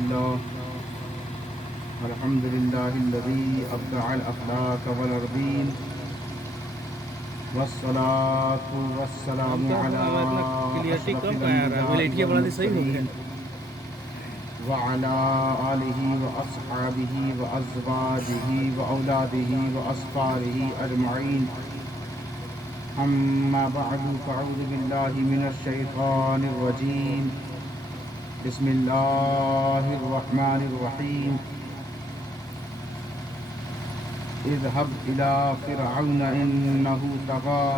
الله الحمد لله الذي أبدع الأخلاق والأرضين والصلاة والسلام على أشرف الأنبياء والمرسلين وعلى آله وأصحابه وأزواجه وأولاده وأصفاره أجمعين أما بعد فأعوذ بالله من الشيطان الرجيم بسم الله الرحمن الرحيم اذهب إلى فرعون إنه طغى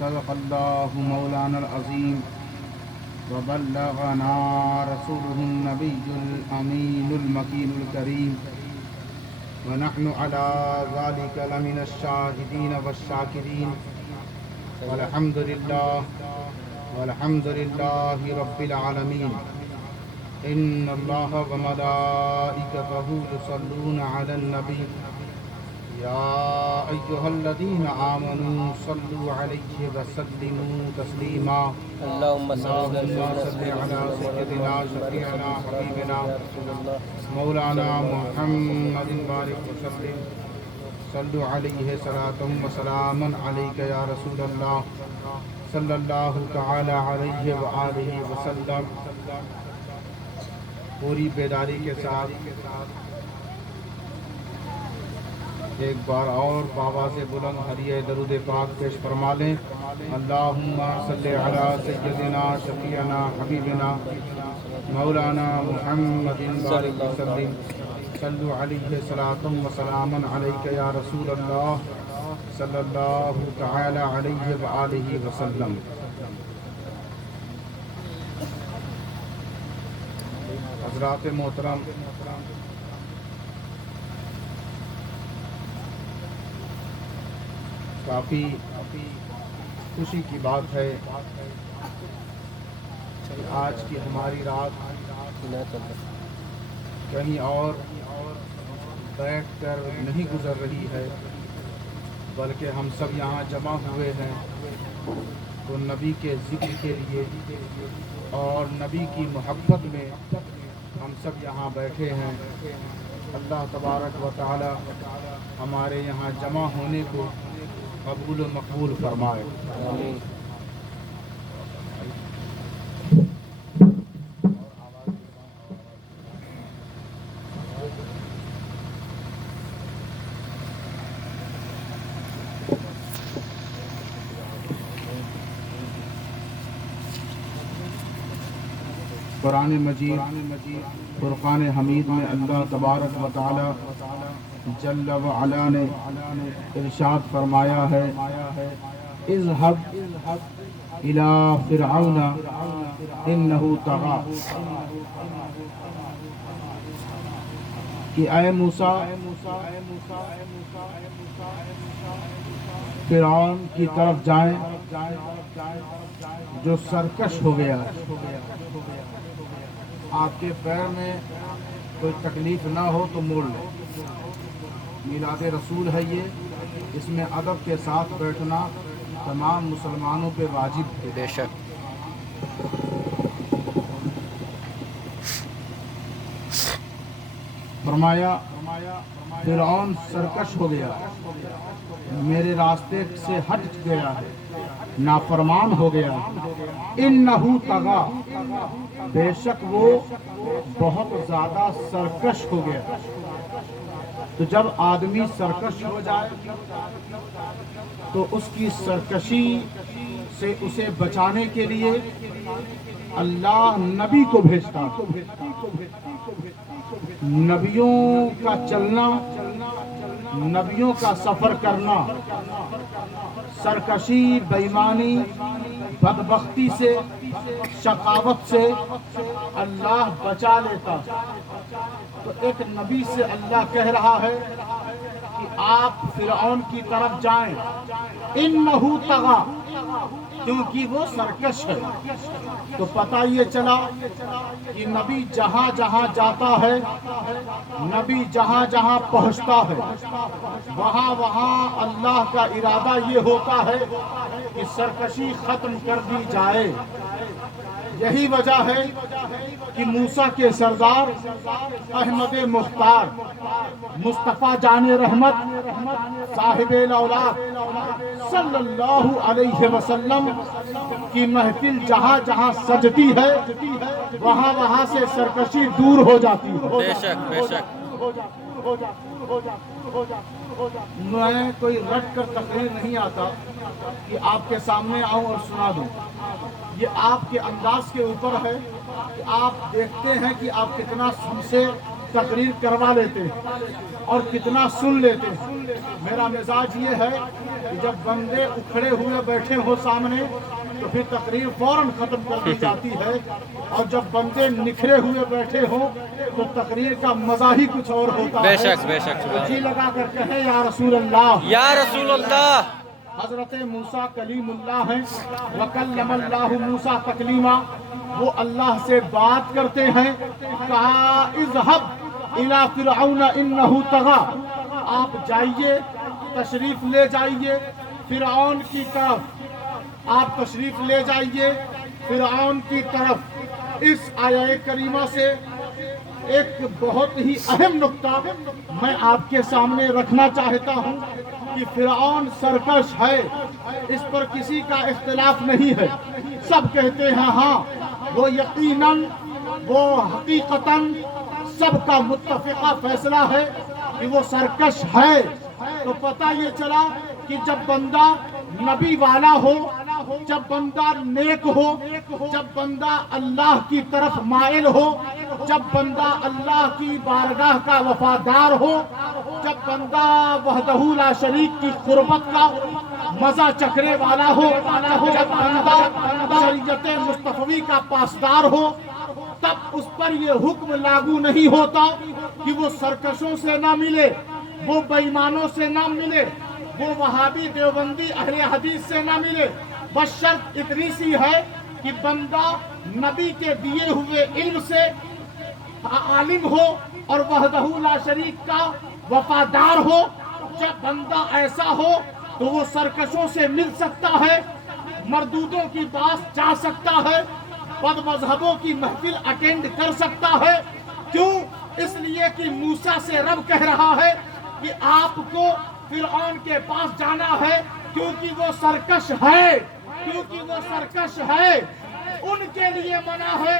صدق الله مولانا العظيم وبلغنا رسوله النبي الأمين المكين الكريم ونحن على ذلك لمن الشاهدين والشاكرين والحمد لله رب العالمين إن الله وملائكته يصلون على النبي يا أيها الذين آمنوا صلوا عليه وسلموا تسليما اللهم صل على سيدنا شفيعنا حبيبنا مولانا محمد بارك وسلم صلوا عليه صلاة وسلاما عليك يا رسول الله صلی اللہ تعالی علیہ وآلہ وسلم. پوری بیداری کے ساتھ ایک بار اور بآواز بلند ہدیہ درود پاک پیش فرما لیں. اللہم صلی علی سیدنا شفیعنا حبیبنا مولانا محمد بارک وسلم صلوا علیہ صلاۃ وسلاما علیک یا رسول اللہ صلی اللہ تعالی علیہ وآلہ وسلم. حضرات محترم، کافی خوشی کی بات ہے کہ آج کی ہماری رات کہیں اور بیٹھ کر نہیں گزر رہی ہے، بلکہ ہم سب یہاں جمع ہوئے ہیں تو نبی کے ذکر کے لیے اور نبی کی محبت میں ہم سب یہاں بیٹھے ہیں. اللہ تبارک و تعالی ہمارے یہاں جمع ہونے کو قبول و مقبول فرمائے. قرآن مجید فرقان حمید میں اللہ تبارک و تعالی جل و علا نے ارشاد فرمایا ہے اذهب الى فرعون انه طغى، کہ اے موسیٰ فرعون کی طرف جائیں جو سرکش ہو گیا ہے. آپ کے پیر میں کوئی تکلیف نہ ہو تو موڑ لیں. میلاد رسول ہے یہ، اس میں ادب کے ساتھ بیٹھنا تمام مسلمانوں پہ واجب ہے. بے شک. فرمایا فرعون سرکش ہو گیا، میرے راستے سے ہٹ گیا ہے، نافرمان ہو گیا. انہ طغی، بے شک وہ بہت زیادہ سرکش ہو گیا. تو جب آدمی سرکش ہو جائے تو اس کی سرکشی سے اسے بچانے کے لیے اللہ نبی کو بھیجتا. نبیوں کا چلنا، نبیوں کا سفر کرنا سرکشی، بےایمانی، بدبختی سے، شقاوت سے اللہ بچا لیتا. تو ایک نبی سے اللہ کہہ رہا ہے کہ آپ فرعون کی طرف جائیں، انہ طغی، کیونکہ وہ سرکش ہے. تو پتہ یہ چلا کہ نبی جہاں جہاں جاتا ہے، نبی جہاں جہاں پہنچتا ہے، وہاں وہاں اللہ کا ارادہ یہ ہوتا ہے کہ سرکشی ختم کر دی جائے. یہی وجہ ہے کہ موسیٰ کے سردار احمد مختار مصطفیٰ جان رحمت صاحب الاولاد صلی اللہ علیہ وسلم کی محفل جہاں جہاں سجتی ہے وہاں وہاں سے سرکشی دور ہو جاتی ہے۔ بے شک بے شک۔ میں کوئی رٹ کر تقریر نہیں آتا کہ آپ کے سامنے آؤں اور سنا دوں، یہ آپ کے انداز کے اوپر ہے کہ آپ دیکھتے ہیں کہ آپ کتنا ہم سے تقریر کروا لیتے ہیں اور کتنا سن لیتے ہیں۔ میرا مزاج یہ ہے کہ جب بندے اکھڑے ہوئے بیٹھے ہو سامنے تو پھر تقریر فوراً ختم کر دی جاتی ہے، اور جب بندے نکھرے ہوئے بیٹھے ہوں تو تقریر کا مزہ ہی کچھ اور ہوتا ہے۔ بے شک بے شک۔ جی لگا کر کہیں یا رسول اللہ، یا رسول اللہ۔ حضرت موسیٰ کلیم اللہ ہیں، وکلم اللہ موسیٰ تکلیما، وہ اللہ سے بات کرتے ہیں۔ کہا اذهب الی فرعون انہ طغی، آپ جائیے، تشریف لے جائیے فرعون کی طرف، آپ تشریف لے جائیے فرعون کی طرف۔ اس آیہ کریمہ سے ایک بہت ہی اہم نقطہ میں آپ کے سامنے رکھنا چاہتا ہوں کہ فرعون سرکش ہے، اس پر کسی کا اختلاف نہیں ہے۔ سب کہتے ہیں ہاں وہ یقیناً، وہ حقیقتاً سب کا متفقہ فیصلہ ہے کہ وہ سرکش ہے۔ تو پتہ یہ چلا کہ جب بندہ نبی والا ہو، جب بندہ نیک ہو، جب بندہ اللہ کی طرف مائل ہو، جب بندہ اللہ کی بارگاہ کا وفادار ہو، جب بندہ وحدہ لا شریک کی قربت کا مزہ چکھنے والا ہو، جب بندہ شریعت مصطفی کا پاسدار ہو، تب اس پر یہ حکم لاگو نہیں ہوتا کہ وہ سرکشوں سے نہ ملے، وہ بے ایمانوں سے نہ ملے، وہ وہابی دیوبندی اہل حدیث سے نہ ملے، بس شرط اتنی سی ہے کہ بندہ نبی کے دیے ہوئے علم سے عالم ہو اور وحدہ لا شریک کا وفادار ہو۔ جب بندہ ایسا ہو تو وہ سرکشوں سے مل سکتا ہے، مردودوں کی بات جا سکتا ہے، بد مذہبوں کی محفل اٹینڈ کر سکتا ہے۔ کیوں؟ اس لیے کہ موسیٰ سے رب کہہ رہا ہے کہ آپ کو فرعون کے پاس جانا ہے کیونکہ وہ سرکش ہے، کیونکہ وہ سرکش ہے۔ ان کے لیے منع ہے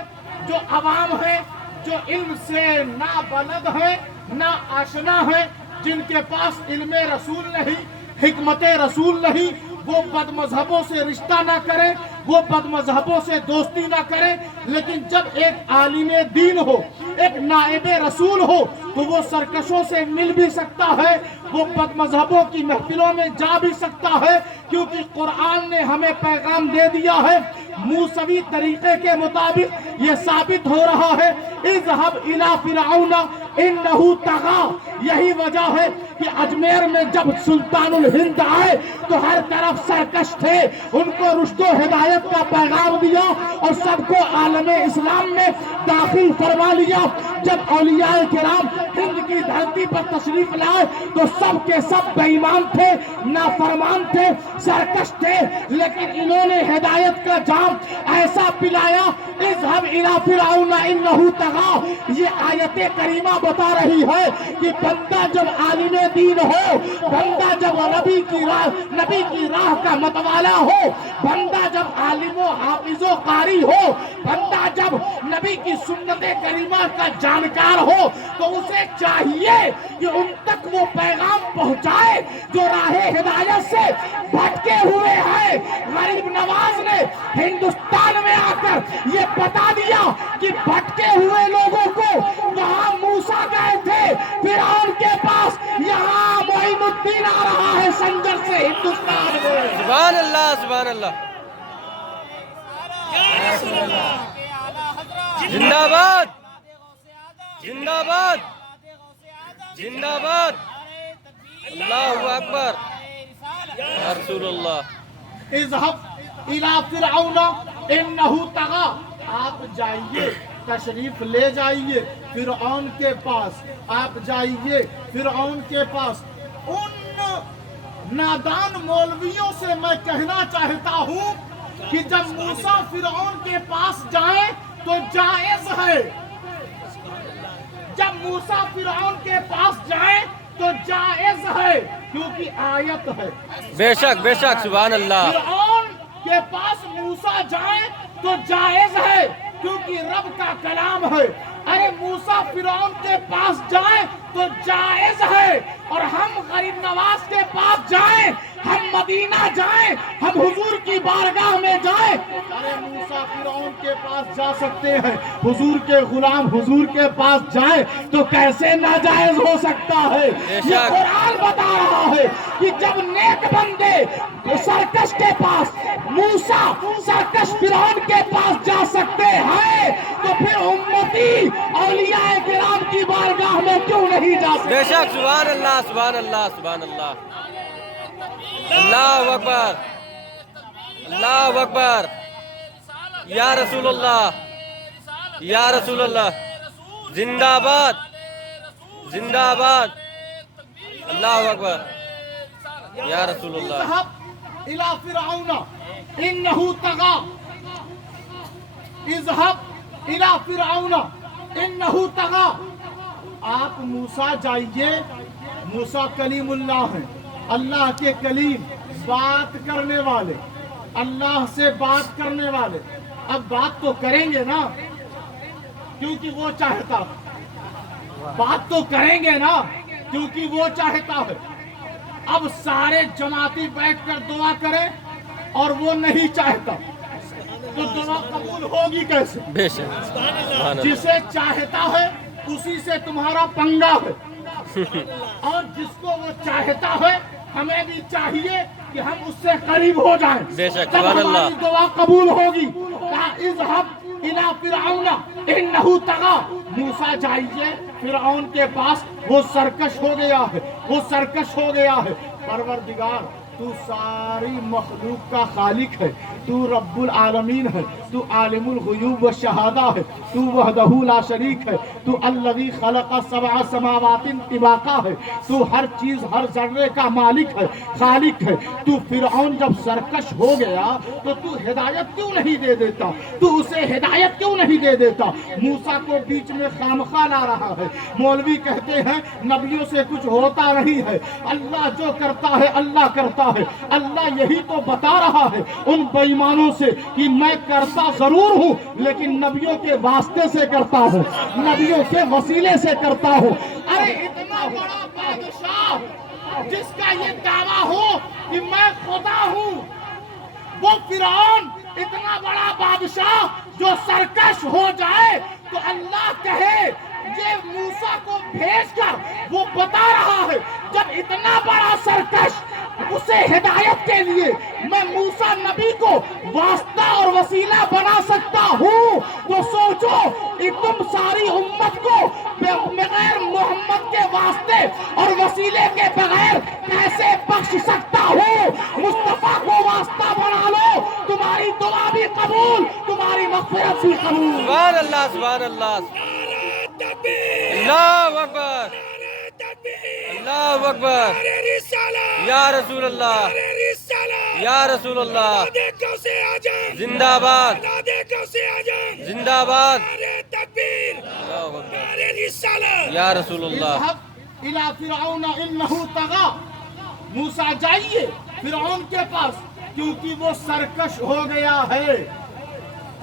جو عوام ہے، جو علم سے نہ بلد ہے نہ آشنا ہے، جن کے پاس علم رسول نہیں، حکمت رسول نہیں، وہ بد مذہبوں سے رشتہ نہ کریں، وہ بد مذہبوں سے دوستی نہ کریں۔ لیکن جب ایک عالم دین ہو، ایک نائب رسول ہو تو وہ سرکشوں سے مل بھی سکتا ہے، وہ بد مذہبوں کی محفلوں میں جا بھی سکتا ہے، کیونکہ قرآن نے ہمیں پیغام دے دیا ہے موسوی طریقے کے مطابق۔ یہ ثابت ہو رہا ہے اذهب الى فرعون انہ طغی۔ یہی وجہ ہے کہ اجمیر میں جب سلطان الہند آئے تو ہر طرف سرکش تھے، ان کو رشد و ہدایت کا پیغام دیا اور سب کو عالم اسلام میں داخل فرما لیا۔ جب اولیاء کرام ہند کی دھرتی پر تشریف لائے تو سب کے سب بے ایمان تھے، نافرمان تھے، سرکش تھے، لیکن انہوں نے ہدایت کا جام ایسا پلایا اذهب الى فرعون انہ طغی۔ یہ آیت کریمہ بتا رہی ہے کہ بندہ جب عالم دین ہو، بندہ جب نبی کی راہ کا متوالا ہو، بندہ جب عالم و حافظ و قاری ہو، بندہ جب نبی کی سنت کریمہ کا جانکار ہو تو اسے چاہیے کہ ان تک وہ پیغام پہنچائے جو راہ ہدایت سے بھٹکے ہوئے ہیں۔ غریب نواز نے ہندوستان میں آ کر یہ بتا دیا کہ بھٹکے ہوئے لوگوں کو وہاں موسیٰ گئے تھے فرعون کے پاس، یہاں معین الدین آ رہا ہے سنجر سے ہندوستان میں۔ سبحان اللہ سبحان اللہ۔ زندہ باد زندہ باد زندہ باد، اللہ اکبر، یا رسول اللہ۔ اذهب الى فرعون انہ طغی، آپ جائیے، تشریف لے جائیے فرعون کے پاس، آپ جائیے فرعون کے پاس۔ ان نادان مولویوں سے میں کہنا چاہتا ہوں کہ جب موسیٰ فرعون کے پاس جائیں تو جائز ہے، جب موسیٰ فرعون کے پاس جائیں تو جائز ہے، کیونکہ آیت ہے۔ بے شک سبحان اللہ۔ فرعون کے پاس موسیٰ جائیں تو جائز ہے، کیونکہ رب کا کلام ہے۔ ارے موسیٰ فرعون کے پاس جائیں تو جائز ہے، اور ہم غریب نواز کے پاس جائیں، ہم مدینہ جائیں، ہم حضور کی بارگاہ میں جائیں۔ ارے موسیٰ فرعون کے پاس جا سکتے ہیں، حضور کے غلام حضور کے پاس جائیں تو کیسے ناجائز ہو سکتا ہے؟ یہ قرآن بتا رہا ہے کہ جب نیک بندے سرکش کے پاس، موسیٰ سرکش فرعون کے پاس جا سکتے ہیں تو پھر امتی اولیاء کرام کی بارگاہ میں کیوں نہیں جا سکتے؟ بے شک سبحان اللہ سبحان اللہ سبحان اللہ۔ اللہ اکبر اللہ اکبر، یا رسول اللہ یا رسول اللہ، زندہ باد زندہ باد، اللہ اکبر، یا رسول اللہ۔ اذهب الى فرعون انه طغى، اذهب الى فرعون انه طغى۔ آپ موسیٰ جائیے، موسیٰ کلیم اللہ ہیں، اللہ کے کلیم، بات کرنے والے، اللہ سے بات کرنے والے۔ اب بات تو کریں گے نا، کیونکہ وہ چاہتا ہے، بات تو کریں گے نا کیونکہ وہ چاہتا ہے۔ اب سارے جماعتی بیٹھ کر دعا کریں اور وہ نہیں چاہتا تو دعا قبول ہوگی کیسے؟ بے شک سبحان اللہ۔ جسے چاہتا ہے اسی سے تمہارا پنگا ہے، اور جس کو وہ چاہتا ہے ہمیں بھی چاہیے کہ ہم اس سے قریب ہو جائیں، بے شک تب سبحان اللہ۔ ہماری دعا قبول ہوگی۔ اذهب الى فرعون انه طغى، موسیٰ جائیے فرعون کے پاس، وہ سرکش ہو گیا ہے، وہ سرکش ہو گیا ہے۔ پروردگار تو ساری مخلوق کا خالق ہے، تو رب العالمین ہے، تو عالم الغیوب والشہادہ ہے، تو وحدہ لا شریک ہے، تو الذی خلق سبع سماوات طباقا ہے، تو ہر چیز ہر ذرے کا مالک ہے، خالق ہے۔ تو فرعون جب سرکش ہو گیا تو ہدایت کیوں نہیں دے دیتا؟ تو اسے ہدایت کیوں نہیں دے دیتا؟ موسیٰ کو بیچ میں خامخواہ لا رہا ہے۔ مولوی کہتے ہیں نبیوں سے کچھ ہوتا نہیں ہے، اللہ جو کرتا ہے اللہ کرتا ہے۔ اللہ یہی تو بتا رہا ہے ان بےایمانوں سے کہ میں کرتا ضرور ہوں لیکن نبیوں کے واسطے سے کرتا ہوں، نبیوں کے وسیلے سے کرتا ہوں۔ ارے اتنا بڑا بادشاہ جس کا یہ دعویٰ ہو کہ میں خدا ہوں، وہ فرعون اتنا بڑا بادشاہ جو سرکش ہو جائے تو اللہ کہے یہ موسیٰ کو بھیج کر وہ بتا رہا ہے جب اتنا بڑا سرکش اسے ہدایت کے لیے میں موسیٰ نبی کو واسطہ اور وسیلہ بنا سکتا ہوں تو سوچو کہ تم ساری امت کو بغیر محمد کے واسطے اور وسیلے کے بغیر کیسے بخش سکتا ہوں؟ مصطفیٰ کو واسطہ بنا لو، تمہاری دعا بھی قبول، تمہاری مغفرت بھی قبول۔ سبحان اللہ سبحان اللہ، اللہ اکبر اللہ اکبر، یا رسول اللہ یا رسول اللہ، زندہ باد زندہ باد، اللہ اکبر، یا رسول اللہ۔ اذهب الى فرعون انه طغى، موسیٰ جائیے فرعون کے پاس کیونکہ وہ سرکش ہو گیا ہے۔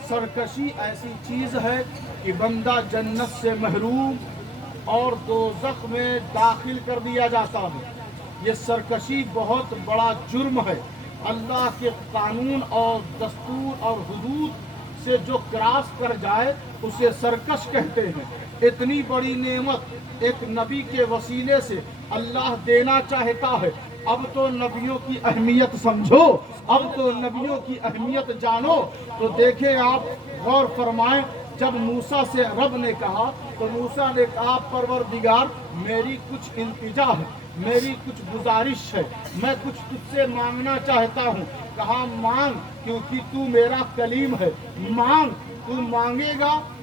سرکشی ایسی چیز ہے کہ بندہ جنت سے محروم اور دوزخ میں داخل کر دیا جاتا ہے۔ یہ سرکشی بہت بڑا جرم ہے۔ اللہ کے قانون اور دستور اور حدود سے جو کراس کر جائے اسے سرکش کہتے ہیں۔ اتنی بڑی نعمت ایک نبی کے وسیلے سے اللہ دینا چاہتا ہے۔ اب تو نبیوں کی اہمیت سمجھو، اب تو نبیوں کی اہمیت جانو۔ تو دیکھیں آپ غور فرمائیں، جب موسیٰ سے رب نے کہا تو موسیٰ نے کہا پروردگار میری کچھ التجا ہے، میری کچھ گزارش ہے، میں کچھ تجھ سے مانگنا چاہتا ہوں۔ کہا مانگ، کیونکہ تو میرا کلیم ہے، مانگ، تو مانگے گا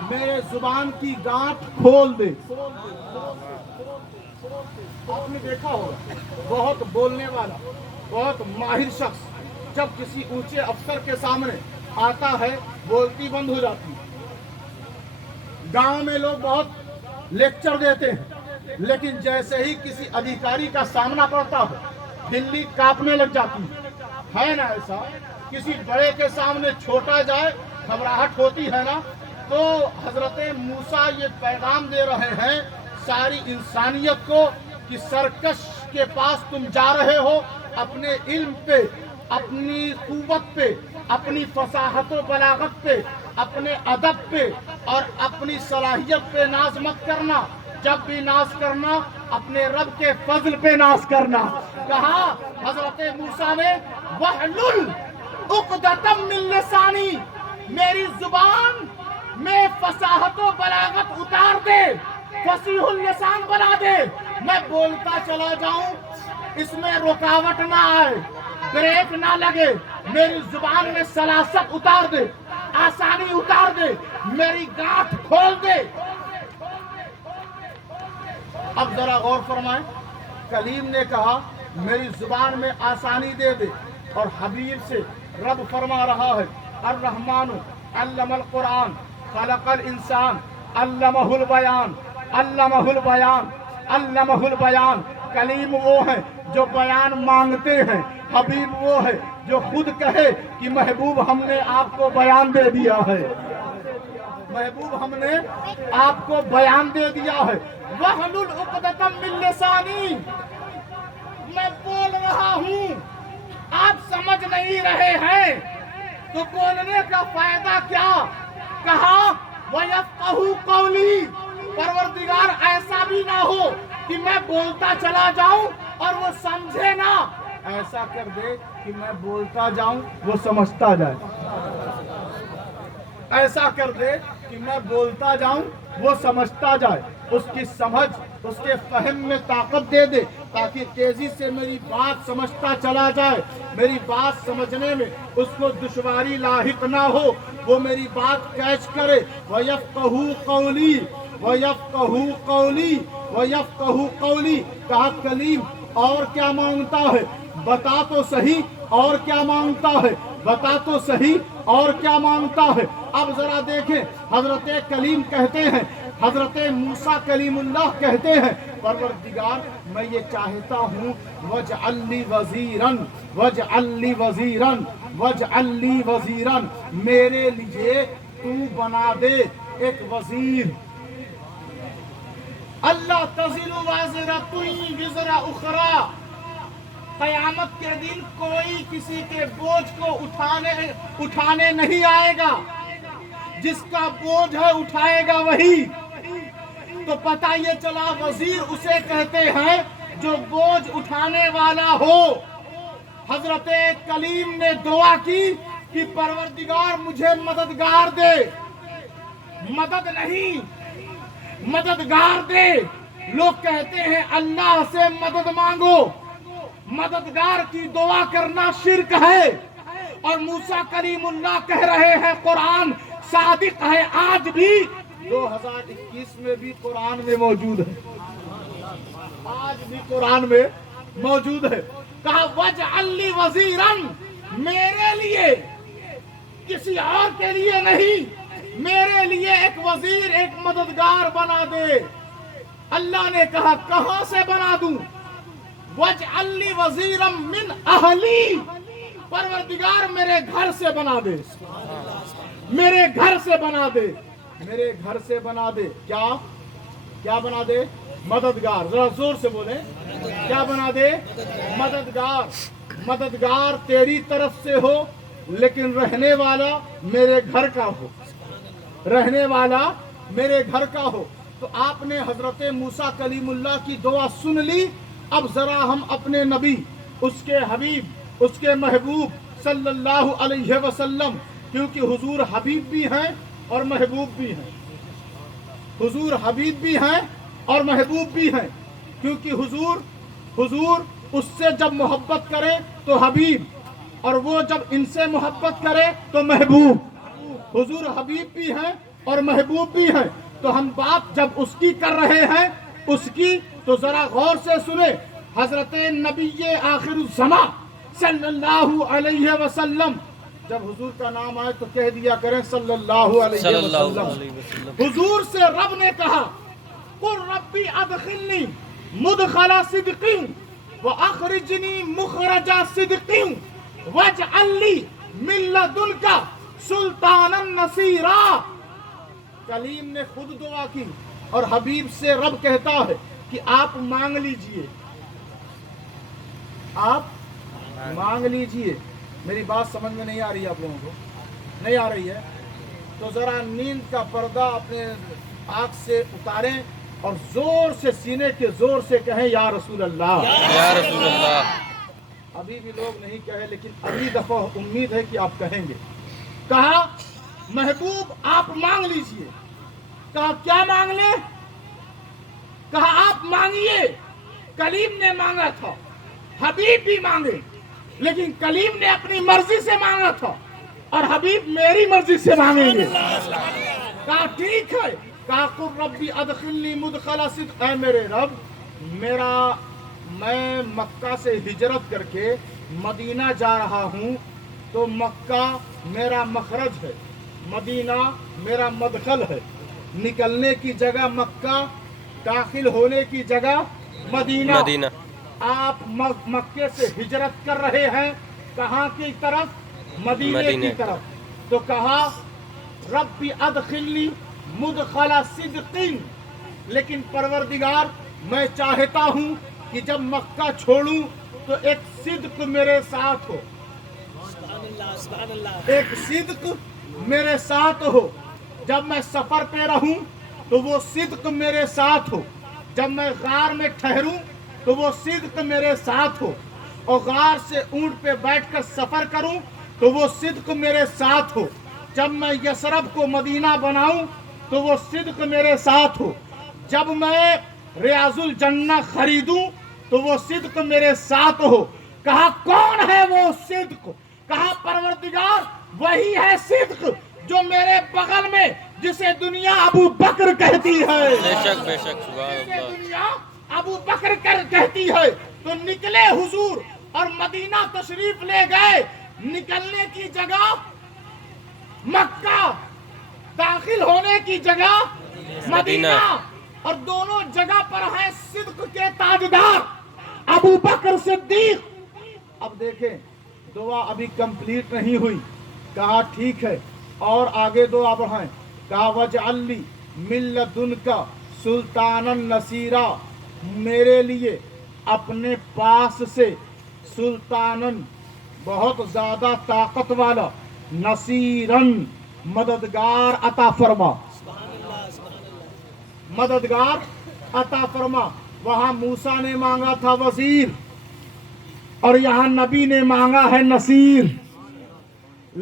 میرے زبان کی گانٹ کھول دے۔ آپ نے دیکھا ہوگا بہت بولنے والا، بہت ماہر شخص جب کسی اونچے افسر کے سامنے آتا ہے بولتی بند ہو جاتی ہے۔ گاؤں میں لوگ بہت لیکچر دیتے ہیں، لیکن جیسے ہی کسی ادھیکاری کا سامنا پڑتا ہو دلی کانپنے لگ جاتی ہے نا ایسا؟ کسی بڑے کے سامنے چھوٹا جائے گھبراہٹ ہوتی ہے نا؟ تو حضرت موسیٰ یہ پیغام دے رہے ہیں ساری انسانیت کو کہ سرکش کے پاس تم جا رہے ہو، اپنے علم پہ، اپنی قوت پہ، اپنی فصاحت و بلاغت پہ، اپنے ادب پہ اور اپنی صلاحیت پہ ناز مت کرنا۔ جب بھی ناز کرنا اپنے رب کے فضل پہ ناز کرنا۔ کہا حضرت موسیٰ نے وَحْلُلْ عُقْدَةً مِّن لِّسَانِي، میری زبان میں فصاحت و بلاغت اتار دے، فصیح اللسان بنا دے، میں بولتا چلا جاؤں، اس میں رکاوٹ نہ آئے، بریک نہ لگے، میری زبان میں سلاست اتار دے، آسانی اتار دے، میری گانٹ کھول دے۔ اب ذرا غور فرمائیں، کلیم نے کہا میری زبان میں آسانی دے دے، اور حبیب سے رب فرما رہا ہے الرحمن علم القرآن خلق الانسان علمہ البیان علمہ البیان علمہ البیان۔ کلیم وہ ہے جو بیان مانگتے ہیں، حبیب وہ ہے جو خود کہے کہ محبوب ہم نے آپ کو بیان دے دیا ہے، محبوب ہم نے آپ کو بیان دے دیا ہے۔ وَحْلُلْ عُقْدَةً مِّن لِّسَانِي، میں بول رہا ہوں، آپ سمجھ نہیں رہے ہیں تو بولنے کا فائدہ کیا؟ کہا وَيَفْقَهُ قَوْلِي، پروردگار ایسا بھی نہ ہو کہ میں بولتا چلا جاؤں اور وہ سمجھے نہ، ایسا کر دے کہ میں بولتا جاؤں وہ سمجھتا جائے، ایسا کر دے کہ میں بولتا جاؤں وہ سمجھتا جائے، اس کی سمجھ، اس کے فہم میں طاقت دے دے تاکہ تیزی سے میری بات سمجھتا چلا جائے، میری بات سمجھنے میں اس کو دشواری لاحق نہ ہو، وہ میری بات کیچ کرے۔ وَيَفْقَهُ قَوْلِي وَيَفْقَهُ قَوْلِي وَيَفْقَهُ قَوْلِي۔ کہا کلیم اور کیا مانگتا ہے؟ بتا تو صحیح اور کیا مانگتا ہے؟ بتا تو صحیح اور کیا مانگتا ہے؟ اب ذرا دیکھیں، حضرت کلیم کہتے ہیں، حضرت موسیٰ کلیم اللہ کہتے ہیں پروردگار میں یہ چاہتا ہوں وَاجْعَلْ لِي وَزِيرًا وَاجْعَلْ لِي وَزِيرًا وَاجْعَلْ لِي وَزِيرًا، میرے لیے تو بنا دے ایک وزیر۔ اللہ تزر وازرۃ وزر اخری، قیامت کے دن کوئی کسی کے بوجھ کو اٹھانے نہیں آئے گا، جس کا بوجھ ہے اٹھائے گا وہی۔ تو پتہ یہ چلا وزیر اسے کہتے ہیں جو بوجھ اٹھانے والا ہو۔ حضرت کلیم نے دعا کی کہ پروردگار مجھے مددگار دے، مدد نہیں مددگار دے۔ لوگ کہتے ہیں اللہ سے مدد مانگو، مددگار کی دعا کرنا شرک ہے، اور موسیٰ کلیم اللہ کہہ رہے ہیں قرآن صادق ہے، آج بھی 2021 میں بھی قرآن میں موجود ہے، آج بھی قرآن میں موجود ہے۔ کہا وَاجْعَلْ لِي وَزِيرًا، میرے لیے، کسی اور کے لیے نہیں، میرے لیے ایک وزیر، ایک مددگار بنا دے۔ اللہ نے کہا کہاں سے بنا دوں؟ وَاجْعَلْ لِي وَزِيرًا مِّنْ أَهْلِي، پروردگار میرے گھر سے بنا دے، میرے گھر سے بنا دے، میرے گھر سے بنا دے۔ کیا بنا دے؟ مددگار۔ ذرا زور سے بولیں، کیا بنا دے؟ مددگار۔ مددگار تیری طرف سے ہو لیکن رہنے والا میرے گھر کا ہو، رہنے والا میرے گھر کا ہو۔ تو آپ نے حضرت موسیٰ کلیم اللہ کی دعا سن لی۔ اب ذرا ہم اپنے نبی، اس کے حبیب، اس کے محبوب صلی اللہ علیہ وسلم، کیونکہ حضور حبیب بھی ہیں اور محبوب بھی ہیں، حضور حبیب بھی ہیں اور محبوب بھی ہیں، کیونکہ حضور اس سے جب محبت کرے تو حبیب، اور وہ جب ان سے محبت کرے تو محبوب۔ حضور حبیب بھی ہیں اور محبوب بھی ہیں. تو ہم بات جب اس کی کر رہے ہیں اس کی, تو ذرا غور سے سنیں. حضرت نبی آخر الزمان صلی اللہ علیہ وسلم, جب حضور کا نام آئے تو کہہ دیا کریں صلی اللہ علیہ وسلم. حضور سے رب نے کہا قل ربی ادخلنی مدخل صدق واخرجنی مخرج صدق واجعل لی من لدنک سلطانا نصیرا. کلیم نے خود دعا کی اور حبیب سے رب کہتا ہے کہ آپ مانگ لیجئے, آپ مانگ لیجئے. میری بات سمجھ میں نہیں آ رہی ہے آپ لوگوں کو؟ نہیں آ رہی ہے تو ذرا نیند کا پردہ اپنے آنکھ سے اتاریں اور زور سے, سینے کے زور سے کہیں یا رسول اللہ, یا رسول اللہ. ابھی بھی لوگ نہیں کہے لیکن اگلی دفعہ امید ہے کہ آپ کہیں گے. کہا محبوب آپ مانگ لیجئے. کہا کیا مانگ لیں؟ کہا آپ مانگیے. کلیم نے مانگا تھا, حبیب بھی مانگے, لیکن کلیم نے اپنی مرضی سے مانگا تھا اور حبیب میری مرضی سے مانگیں گے. کہا ٹھیک ہے. کہا قل ربی ادخلنی مدخل صدق, اے میرے رب میں مکہ سے ہجرت کر کے مدینہ جا رہا ہوں, تو مکہ میرا مخرج ہے, مدینہ میرا مدخل ہے. نکلنے کی جگہ مکہ, داخل ہونے کی جگہ مدینہ. آپ مکے سے ہجرت کر رہے ہیں کہاں کی طرف؟ مدینے کی طرف. تو کہا ربی ادخلنی مدخل صدق, لیکن پروردگار میں چاہتا ہوں کہ جب مکہ چھوڑوں تو ایک صدق میرے ساتھ ہو, ایک صدق میرے ساتھ ہو. جب میں سفر پہ رہوں تو وہ صدق میرے ساتھ ہو. جب میں غار میں ٹھہروں تو وہ صدق میرے ساتھ ہو, اور غار سے اونٹ پہ بیٹھ کر سفر کروں تو وہ صدق میرے ساتھ ہو. جب میں یثرب کو مدینہ بناؤں تو وہ صدق میرے ساتھ ہو. جب میں ریاض الجنہ خریدوں تو وہ صدق میرے ساتھ ہو. کہا کون ہے وہ صدق؟ کہا پروردگار وہی ہے صدق جو میرے بغل میں, جسے دنیا ابو بکر کہتی ہے. بے شک بے شک, سبحان جسے اللہ. دنیا ابو بکر کہتی ہے. تو نکلے حضور اور مدینہ تشریف لے گئے. نکلنے کی جگہ مکہ, داخل ہونے کی جگہ مدینہ, اور دونوں جگہ پر ہیں صدق کے تاجدار ابو بکر صدیق. اب دیکھیں دعا ابھی کمپلیٹ نہیں ہوئی. کہا ٹھیک ہے اور آگے دعا بڑھائیں. کہا وجعل لی من لدنک سلطانا نصیرا, میرے لیے اپنے پاس سے سلطانن, بہت زیادہ طاقت والا, نصیرن, مددگار عطا فرما, مددگار عطا فرما. وہاں موسیٰ نے مانگا تھا وزیر اور یہاں نبی نے مانگا ہے نصیر,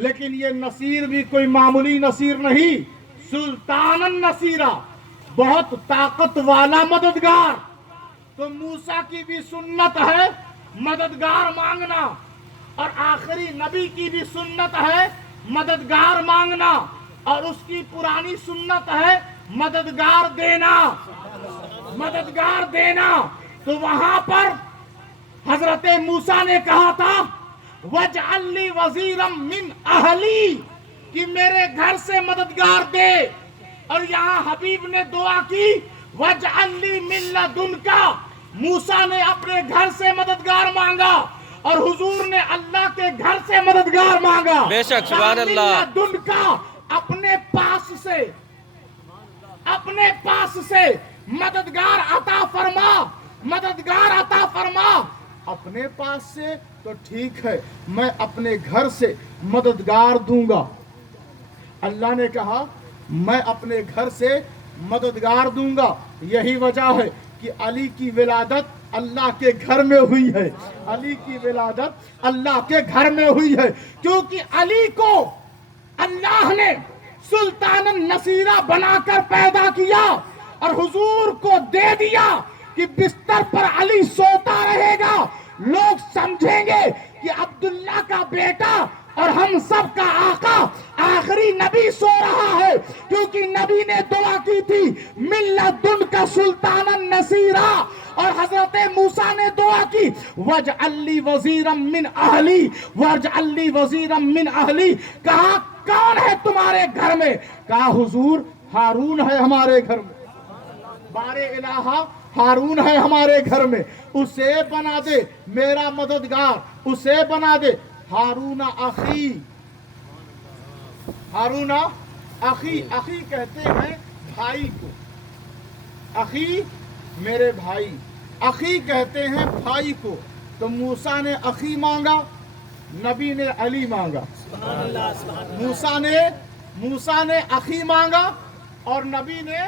لیکن یہ نصیر بھی کوئی معمولی نصیر نہیں, سلطان النصیرہ, بہت طاقت والا مددگار. تو موسیٰ کی بھی سنت ہے مددگار مانگنا, اور آخری نبی کی بھی سنت ہے مددگار مانگنا, اور اس کی پرانی سنت ہے مددگار دینا, مددگار دینا. تو وہاں پر حضرت موسیٰ نے کہا تھا وَاجْعَلْ لِي وَزِيرًا مِّنْ أَهْلِي, کہ میرے گھر سے مددگار دے. اور یہاں حبیب نے دعا کی وَاجْعَلْ لِي مِن لَدُنْكَ, موسیٰ نے اپنے گھر سے مددگار مانگا اور حضور نے اللہ کے گھر سے مددگار مانگا. بے شک, سبحان اللہ. مِن لَدُنْكَ, اپنے پاس سے, اپنے پاس سے مددگار عطا فرما, مددگار عطا فرما. اپنے پاس سے تو ٹھیک ہے, میں اپنے گھر سے مددگار دوں گا. اللہ نے کہا میں اپنے گھر سے مددگار دوں گا. یہی وجہ ہے کہ علی کی ولادت اللہ کے گھر میں ہوئی ہے, علی کی ولادت اللہ کے گھر میں ہوئی ہے, کیونکہ علی کو اللہ نے سلطان النصیرہ بنا کر پیدا کیا اور حضور کو دے دیا کہ بستر پر علی سوتا رہے گا. لوگ سمجھیں گے کہ عبداللہ کا بیٹا اور ہم سب کا آقا آخری نبی سو رہا ہے، کیونکہ نبی نے دعا کی تھی من لدن کا سلطانا نصیرا، اور حضرت موسیٰ نے دعا کی وَاجْعَلْ لِي وَزِيرًا مِّنْ أَهْلِي وَاجْعَلْ لِي وَزِيرًا مِّنْ أَهْلِي۔ کہا کون ہے تمہارے گھر میں؟ کہا حضور ہارون ہے ہمارے گھر میں، بار الہ ہارون ہے ہمارے گھر میں، اسے بنا دے میرا مددگار، اسے بنا دے۔ ہارون اخی، ہارون اخی، اخی کہتے ہیں بھائی کو، اخی میرے بھائی، اخی کہتے ہیں بھائی کو۔ تو موسیٰ نے اخی مانگا، نبی نے علی مانگا۔ موسیٰ نے اخی مانگا اور نبی نے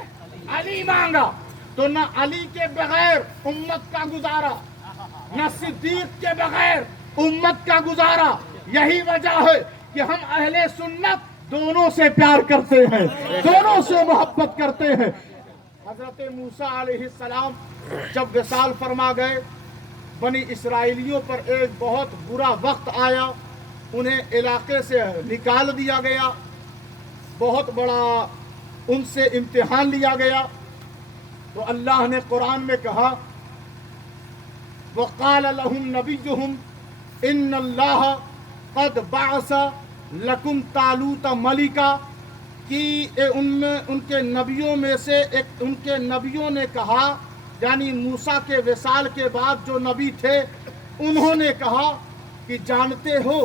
علی مانگا۔ تو نہ علی کے بغیر امت کا گزارا، نہ صدیق کے بغیر امت کا گزارا۔ یہی وجہ ہے کہ ہم اہل سنت دونوں سے پیار کرتے ہیں، دونوں سے محبت کرتے ہیں۔ حضرت موسیٰ علیہ السلام جب وصال فرما گئے، بنی اسرائیلیوں پر ایک بہت برا وقت آیا، انہیں علاقے سے نکال دیا گیا، بہت بڑا ان سے امتحان لیا گیا۔ تو اللہ نے قرآن میں کہا وَقَالَ لَهُمْ نَبِيُّهُمْ إِنَّ اللَّهَ قَدْ بَعَثَ لَكُمْ طَالُوتَ مَلِكًا، کہ ان کے نبیوں میں سے ایک ان کے نبیوں نے کہا، یعنی موسیٰ کے وصال کے بعد جو نبی تھے انہوں نے کہا کہ جانتے ہو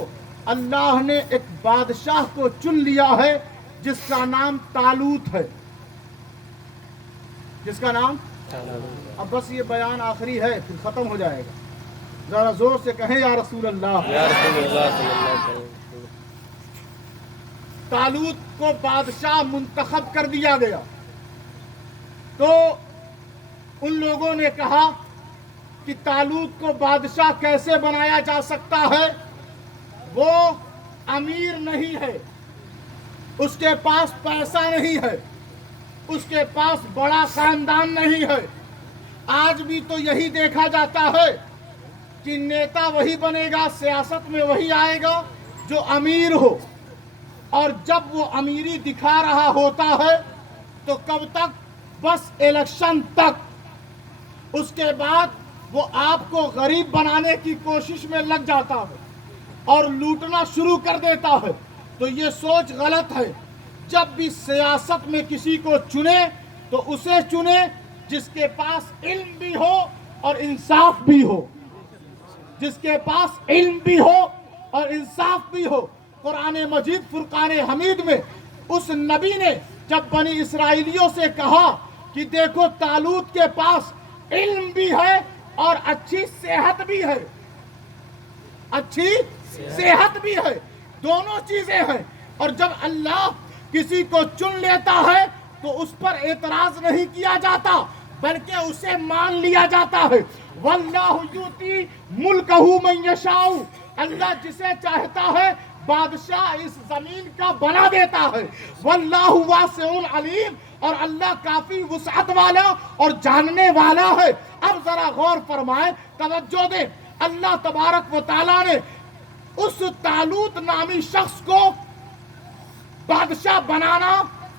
اللہ نے ایک بادشاہ کو چن لیا ہے جس کا نام طالوت ہے، جس کا نام، اب بس یہ بیان آخری ہے پھر ختم ہو جائے گا، ذرا زور سے کہیں یا رسول اللہ۔ یا رسول اللہ صلی اللہ علیہ وسلم۔ طالوت کو بادشاہ منتخب کر دیا گیا۔ تو ان لوگوں نے کہا کہ طالوت کو بادشاہ کیسے بنایا جا سکتا ہے، وہ امیر نہیں ہے، اس کے پاس پیسہ نہیں ہے، اس کے پاس بڑا خاندان نہیں ہے۔ آج بھی تو یہی دیکھا جاتا ہے کہ نیتا وہی بنے گا، سیاست میں وہی آئے گا جو امیر ہو، اور جب وہ امیری دکھا رہا ہوتا ہے تو کب تک؟ بس الیکشن تک، اس کے بعد وہ آپ کو غریب بنانے کی کوشش میں لگ جاتا ہے اور لوٹنا شروع کر دیتا ہے۔ تو یہ سوچ غلط ہے۔ جب بھی سیاست میں کسی کو چنے تو اسے چنے جس کے پاس علم بھی ہو اور انصاف بھی ہو، جس کے پاس علم بھی ہو اور انصاف بھی ہو۔ قرآن مجید فرقان حمید میں اس نبی نے جب بنی اسرائیلیوں سے کہا کہ دیکھو طالوت کے پاس علم بھی ہے اور اچھی صحت بھی ہے، اچھی صحت بھی ہے، دونوں چیزیں ہیں، اور جب اللہ کسی کو چن لیتا ہے تو اس پر اعتراض نہیں کیا جاتا بلکہ اسے مان لیا جاتا ہے۔ واللہ یؤتی ملکہ من یشاء، اللہ جسے چاہتا ہے بادشاہ اس زمین کا بنا دیتا ہے۔ واللہ واسع علیم، اور اللہ کافی وسعت والا اور جاننے والا ہے۔ اب ذرا غور فرمائیں، توجہ دیں، اللہ تبارک و تعالیٰ نے اس طالوت نامی شخص کو بادشاہ بنانا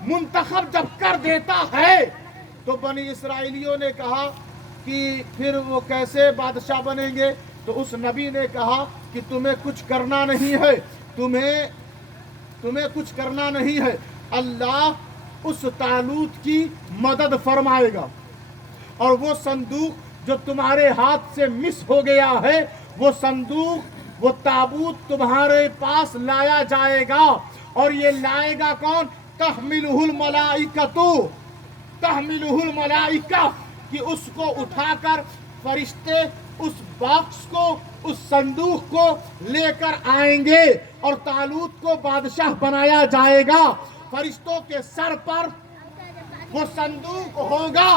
منتخب جب کر دیتا ہے تو بنی اسرائیلیوں نے کہا کہ پھر وہ کیسے بادشاہ بنیں گے؟ تو اس نبی نے کہا کہ تمہیں کچھ کرنا نہیں ہے، تمہیں کچھ کرنا نہیں ہے، اللہ اس طالوت کی مدد فرمائے گا، اور وہ صندوق جو تمہارے ہاتھ سے مس ہو گیا ہے، وہ صندوق، وہ تابوت تمہارے پاس لایا جائے گا، اور یہ لائے گا کون؟ تحملہ الملائکۃ، تحملہ الملائکہ، کہ اس کو اٹھا کر فرشتے اس باکس کو، اس صندوق کو لے کر آئیں گے اور طالوت کو بادشاہ بنایا جائے گا۔ فرشتوں کے سر پر وہ صندوق ہوگا،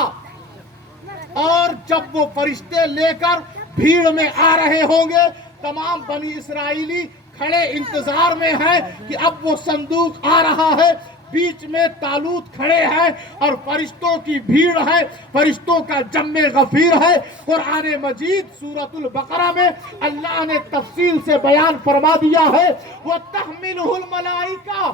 اور جب وہ فرشتے لے کر بھیڑ میں آ رہے ہوں گے، تمام بنی اسرائیلی کھڑے انتظار میں ہیں کہ اب وہ صندوق آ رہا ہے، بیچ میں طالوت کھڑے ہیں اور فرشتوں کی بھیڑ ہے، فرشتوں کا جم غفیر ہے۔ قرآن مجید سورۃ البقرہ میں اللہ نے تفصیل سے بیان فرما دیا ہے، وَتَحْمِلُهُ الْمَلَائِکَةُ،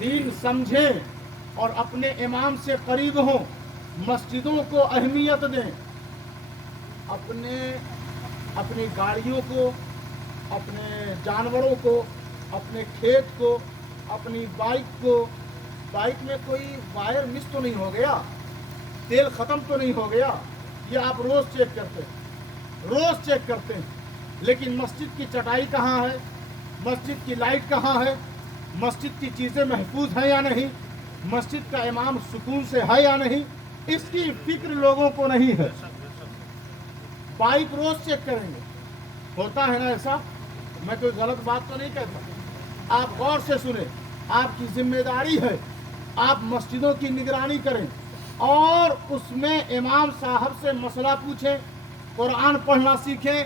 دین سمجھیں اور اپنے امام سے قریب ہوں، مسجدوں کو اہمیت دیں، اپنی گاڑیوں کو، اپنے جانوروں کو، اپنے کھیت کو، اپنی بائک کو، بائک میں کوئی وائر مس تو نہیں ہو گیا، تیل ختم تو نہیں ہو گیا، یہ آپ روز چیک کرتے ہیں، لیکن مسجد کی چٹائی کہاں ہے، مسجد کی لائٹ کہاں ہے، مسجد کی چیزیں محفوظ ہیں یا نہیں، مسجد کا امام سکون سے ہے یا نہیں، اس کی فکر لوگوں کو نہیں ہے۔ بائک روز چیک کریں گے، ہوتا ہے نا ایسا؟ میں کوئی غلط بات تو نہیں کہتا، آپ غور سے سنیں، آپ کی ذمہ داری ہے، آپ مسجدوں کی نگرانی کریں اور اس میں امام صاحب سے مسئلہ پوچھیں، قرآن پڑھنا سیکھیں،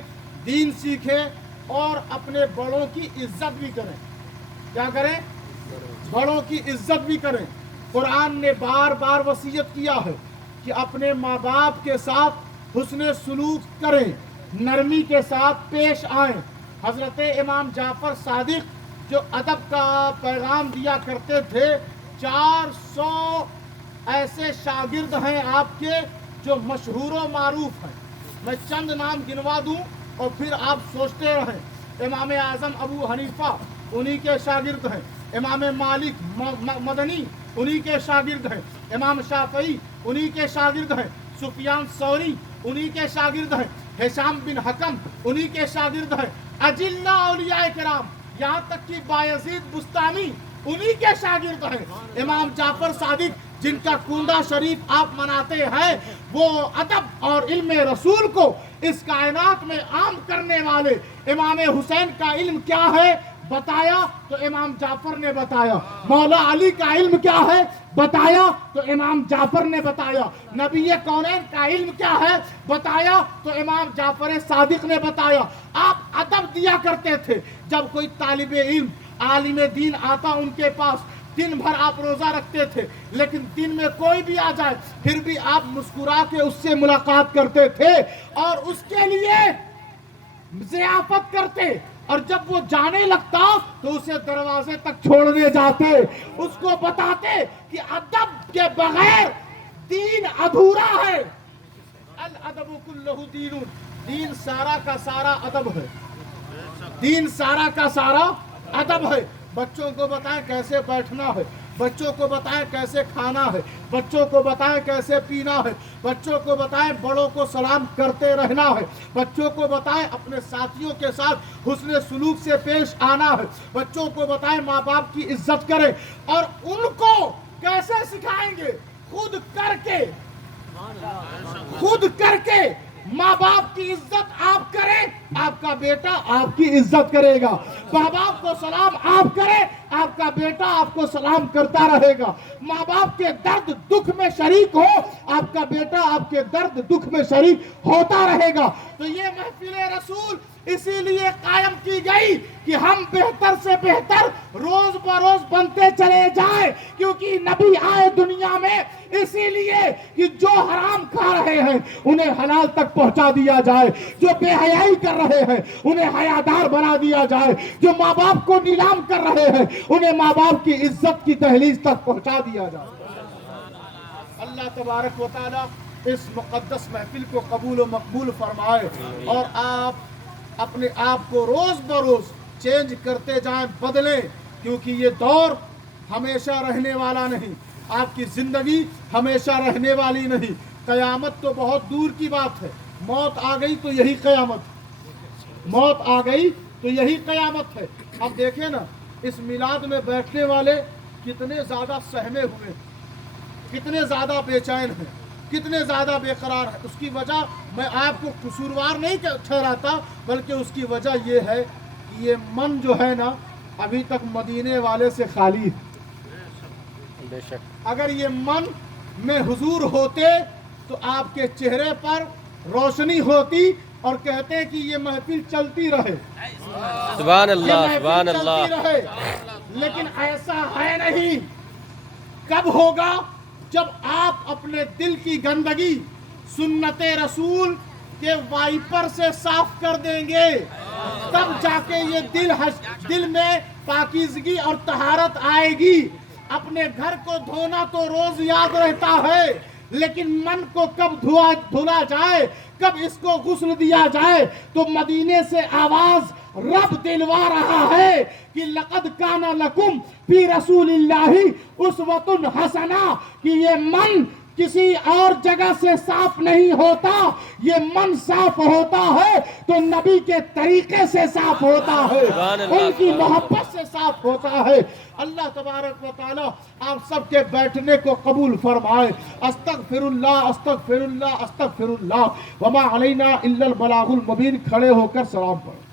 دین سیکھیں اور اپنے بڑوں کی عزت بھی کریں۔ کیا کریں؟ بڑوں کی عزت بھی کریں۔ قرآن نے بار بار وصیت کیا ہے کہ اپنے ماں باپ کے ساتھ حسن سلوک کریں، نرمی کے ساتھ پیش آئیں۔ حضرت امام جعفر صادق جو ادب کا پیغام دیا کرتے تھے، 400 ایسے شاگرد ہیں آپ کے جو مشہور و معروف ہیں۔ میں چند نام گنوا دوں اور پھر آپ سوچتے رہیں۔ امام اعظم ابو حنیفہ انہی کے شاگرد ہیں، امام مالک مدنی انہی کے شاگرد ہیں، امام شافعی انہی کے شاگرد ہیں، سفیان ثوری انہی کے شاگرد ہیں، ہشام بن حکم انہی کے شاگرد ہیں، اجلہ اولیاء کرام یہاں تک کہ بایزید بستانی انہی کے شاگرد ہیں۔ امام جعفر صادق جن کا کنڈہ شریف آپ مناتے ہیں، وہ ادب اور علم رسول کو اس کائنات میں عام کرنے والے امام حسین کا علم کیا ہے بتایا تو امام جعفر نے بتایا، مولا علی کا علم کیا ہے بتایا تو امام جعفر نے بتایا، نبی کونین کا علم کیا ہے بتایا تو امام جعفر صادق نے بتایا۔ آپ ادب دیا کرتے تھے، جب کوئی طالب علم عالم دین آتا ان کے پاس، دن بھر آپ روزہ رکھتے تھے، لیکن دن میں کوئی بھی آ جائے پھر بھی آپ مسکرا کے اس سے ملاقات کرتے تھے اور اس کے لیے ضیافت کرتے، اور جب وہ جانے لگتا تو اسے دروازے تک چھوڑنے جاتے، اس کو بتاتے کہ ادب کے بغیر دین ادھورا ہے۔ الادب کلہ دین، دین سارا کا سارا ادب ہے، دین سارا کا سارا ادب ہے۔ بچوں کو بتائیں کیسے بیٹھنا ہے، بچوں کو بتائیں کیسے کھانا ہے، بچوں کو بتائیں کیسے پینا ہے، بچوں کو بتائیں بڑوں کو سلام کرتے رہنا ہے، بچوں کو بتائیں اپنے ساتھیوں کے ساتھ حسن سلوک سے پیش آنا ہے، بچوں کو بتائیں ماں باپ کی عزت کریں، اور ان کو کیسے سکھائیں گے؟ خود کر کے ماں باپ کی عزت آپ کریں، آپ کا بیٹا آپ کی عزت کرے گا۔ ماں باپ کو سلام آپ کریں، آپ کا بیٹا آپ کو سلام کرتا رہے گا۔ ماں باپ کے درد دکھ میں شریک ہو، آپ کا بیٹا آپ کے درد دکھ میں شریک ہوتا رہے گا۔ تو یہ محفل رسول اسی لیے قائم کی گئی کہ ہم بہتر سے بہتر روز بروز بنتے چلے جائیں، کیونکہ نبی آئے دنیا میں اسی لیے کہ جو حرام کھا رہے ہیں انہیں حلال تک پہنچا دیا جائے، جو بے حیائی کر رہے ہیں انہیں حیادار بنا دیا جائے، جو ماں باپ کو نیلام کر رہے ہیں انہیں ماں باپ کی عزت کی دہلیز تک پہنچا دیا جائے۔ اللہ تبارک و تعالی اس مقدس محفل کو قبول و مقبول فرمائے، اور آپ اپنے آپ کو روز بروز چینج کرتے جائیں، بدلیں، کیونکہ یہ دور ہمیشہ رہنے والا نہیں، آپ کی زندگی ہمیشہ رہنے والی نہیں۔ قیامت تو بہت دور کی بات ہے، موت آ گئی تو یہی قیامت، موت آ گئی تو یہی قیامت ہے۔ اب دیکھیں نا، اس میلاد میں بیٹھنے والے کتنے زیادہ سہمے ہوئے، کتنے زیادہ بے چین ہیں، کتنے زیادہ بے قرار ہیں۔ اس کی وجہ میں آپ کو قصوروار نہیں ٹھہراتا، بلکہ اس کی وجہ یہ ہے کہ یہ من جو ہے نا ابھی تک مدینے والے سے خالی ہے۔ بے شک اگر یہ من میں حضور ہوتے تو آپ کے چہرے پر روشنی ہوتی اور کہتے کہ یہ محفل چلتی رہے، سبحان یہ اللہ، محفل سبحان چلتی اللہ۔ رہے، لیکن ایسا ہے نہیں۔ کب ہوگا؟ جب آپ اپنے دل کی گندگی سنت رسول کے وائپر سے صاف کر دیں گے، تب جا کے یہ دل میں پاکیزگی اور طہارت آئے گی۔ اپنے گھر کو دھونا تو روز یاد رہتا ہے، لیکن من کو کب دھلا جائے، کب اس کو غسل دیا جائے، تو مدینے سے آواز رب دلوا رہا ہے کہ لقد کان لکم فی رسول اللہ اسوۃ حسنہ، کہ یہ من کسی اور جگہ سے صاف نہیں ہوتا، یہ من صاف ہوتا ہے تو نبی کے طریقے سے صاف ہوتا ہے، ان کی محبت سے صاف ہوتا ہے۔ اللہ تبارک و تعالی آپ سب کے بیٹھنے کو قبول فرمائے۔ استغفر اللہ استغفر اللہ استغفر اللہ، وما علینا الا البلاغ المبین۔ کھڑے ہو کر سلام پڑھیں۔